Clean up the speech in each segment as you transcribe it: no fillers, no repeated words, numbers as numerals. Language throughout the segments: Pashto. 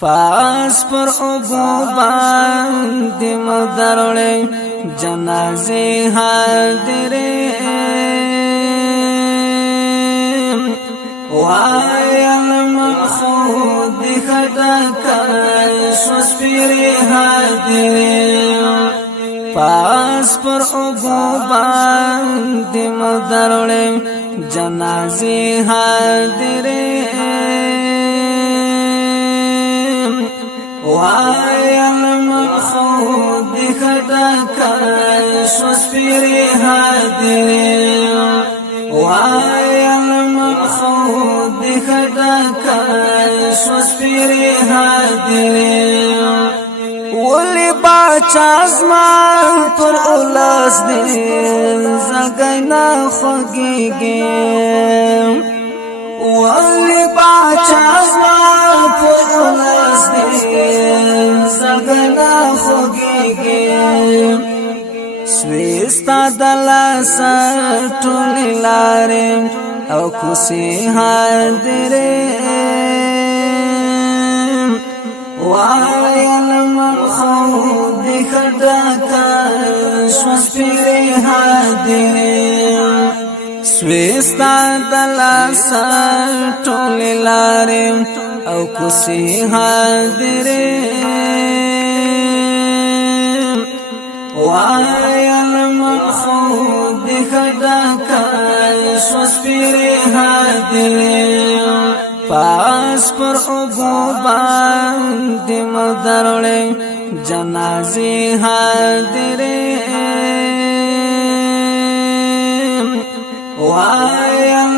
پاس پر اوبو باندې مدرړې جنازې حاضرې وایم خود خدا کای سپیرې حاضرې پاس پر اوبو باندې مدرړې جنازې حاضرې وایم خود خدا کای سپیرې حاضرې وایم خود خدا کای سپیرې حاضرې ولی باچا زمان پر اولاس دی زگینا خوگیگی ولی باچا زمان پر اولاس دی زگینا خوگیگی سویستا دلاسا ټولی لارم او کسی حاضرم وایم خود خدا کای سپیرې حاضرم سویستا دلاسا ټولی لارم او کسی حاضرم وایم خود خدا کای سپیرې حاضرم پاس پر اوبو باندې مدرړې جنازې حاضرې وایم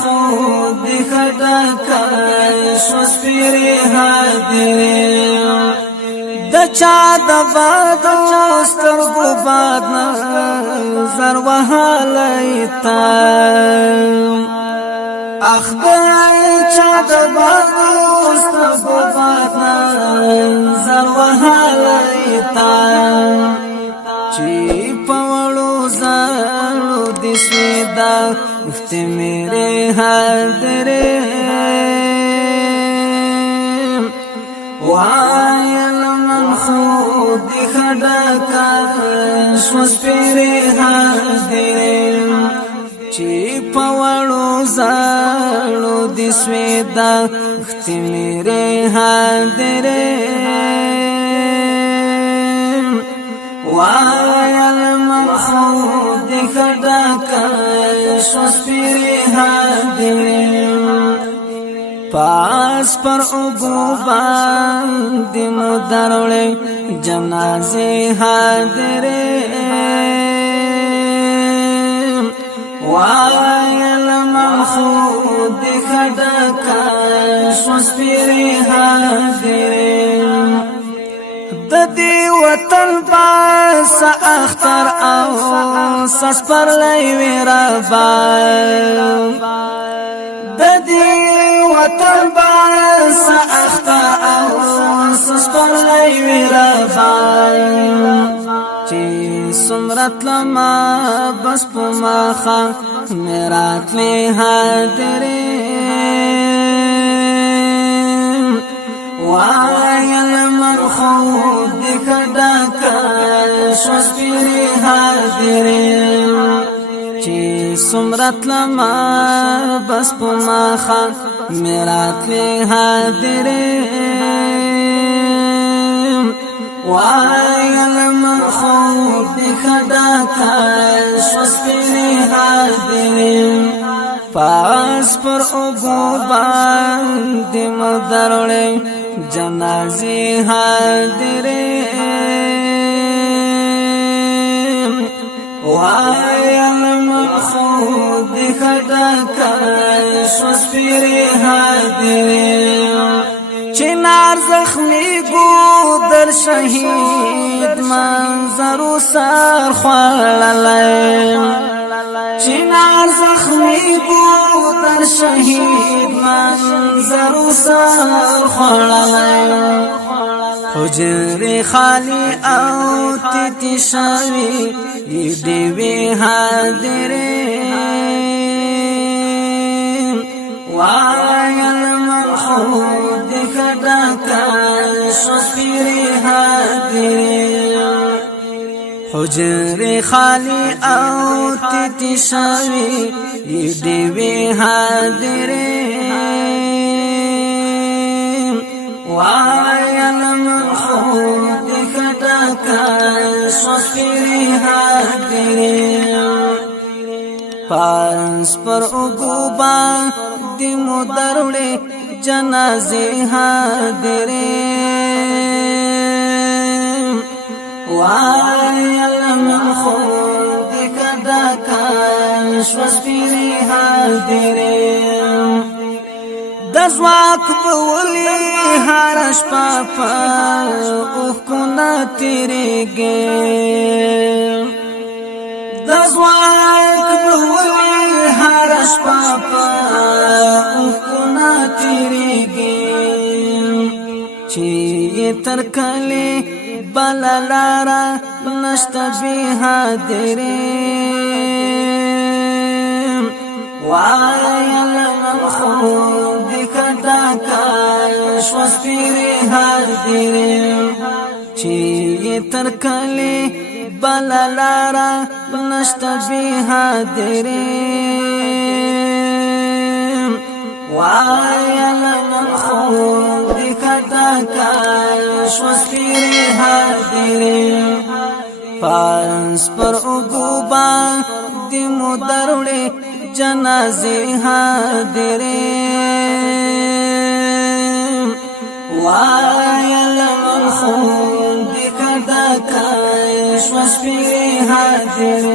خود خدا کای سپیرې حاضرې د چا د بادو سترګو باد نظر وهلی تا اخبار چا د بادو سترګو باد نظر وهلی تا چې پوړو زړو د سودا مفت میرے حاضرې وایم خود خدا کای سپیرې حاضرم چې پوړو زړو د سودا وخت میرے حاضرم وایم خود خدا کای سپیرې حاضرم پاس پر اوبو باندې مدرړې جنازې حاضرې وایم خود خدا کای سپیرې حاضرې د دې وطن پاس اختر او سس پر لای ورا د دې وطن باس اختا او سپر لای ورا چې سمرت لما بس پماخا میرات له حاضرې وایم خود خدا کای سپیرې حاضرې چې سمرت لما بس پماخا میرات له حاضرې وایم خود خدا کای سپیرې حاضرې پاس پر اوبو باندې مدرړې جنازې حاضرې وایم خود خدا کای سپیرې حاضرې چنار زخمی ګودر شهید منظرو سر خوړلای چنار زخمی ګودر شهید منظرو سر خوړلای حجر خالی او تیتی شوی دیوی حاضرې وایم خود خدا کاش سپیری حاضر حجر خالی او تیتی شوی دیوی حاضر وعلم خود خدا کاش سپیری حاضر پارس پر اگوبا دی مدروڑے جنازے حاضرے وعلم خود خدا کاش سپیری حاضرے دزواک بولی ہرش پاپا اوہ کنا تیرے گے دزواک بولی ہرش پاپا اوہ کنا تیرے گے چی یہ ترکلے بلا لارا نشتا بی حاضرے وعلم خود خدا کاش سپیری حاضر چی ترکلی بلا لارا نشتا بی حاضر وعلم خود خدا کاش سپیری حاضر پارس پر اگوبا دی مدروڑے جنازے حاضرے وعلم خود خدا کاش سپیری حاضر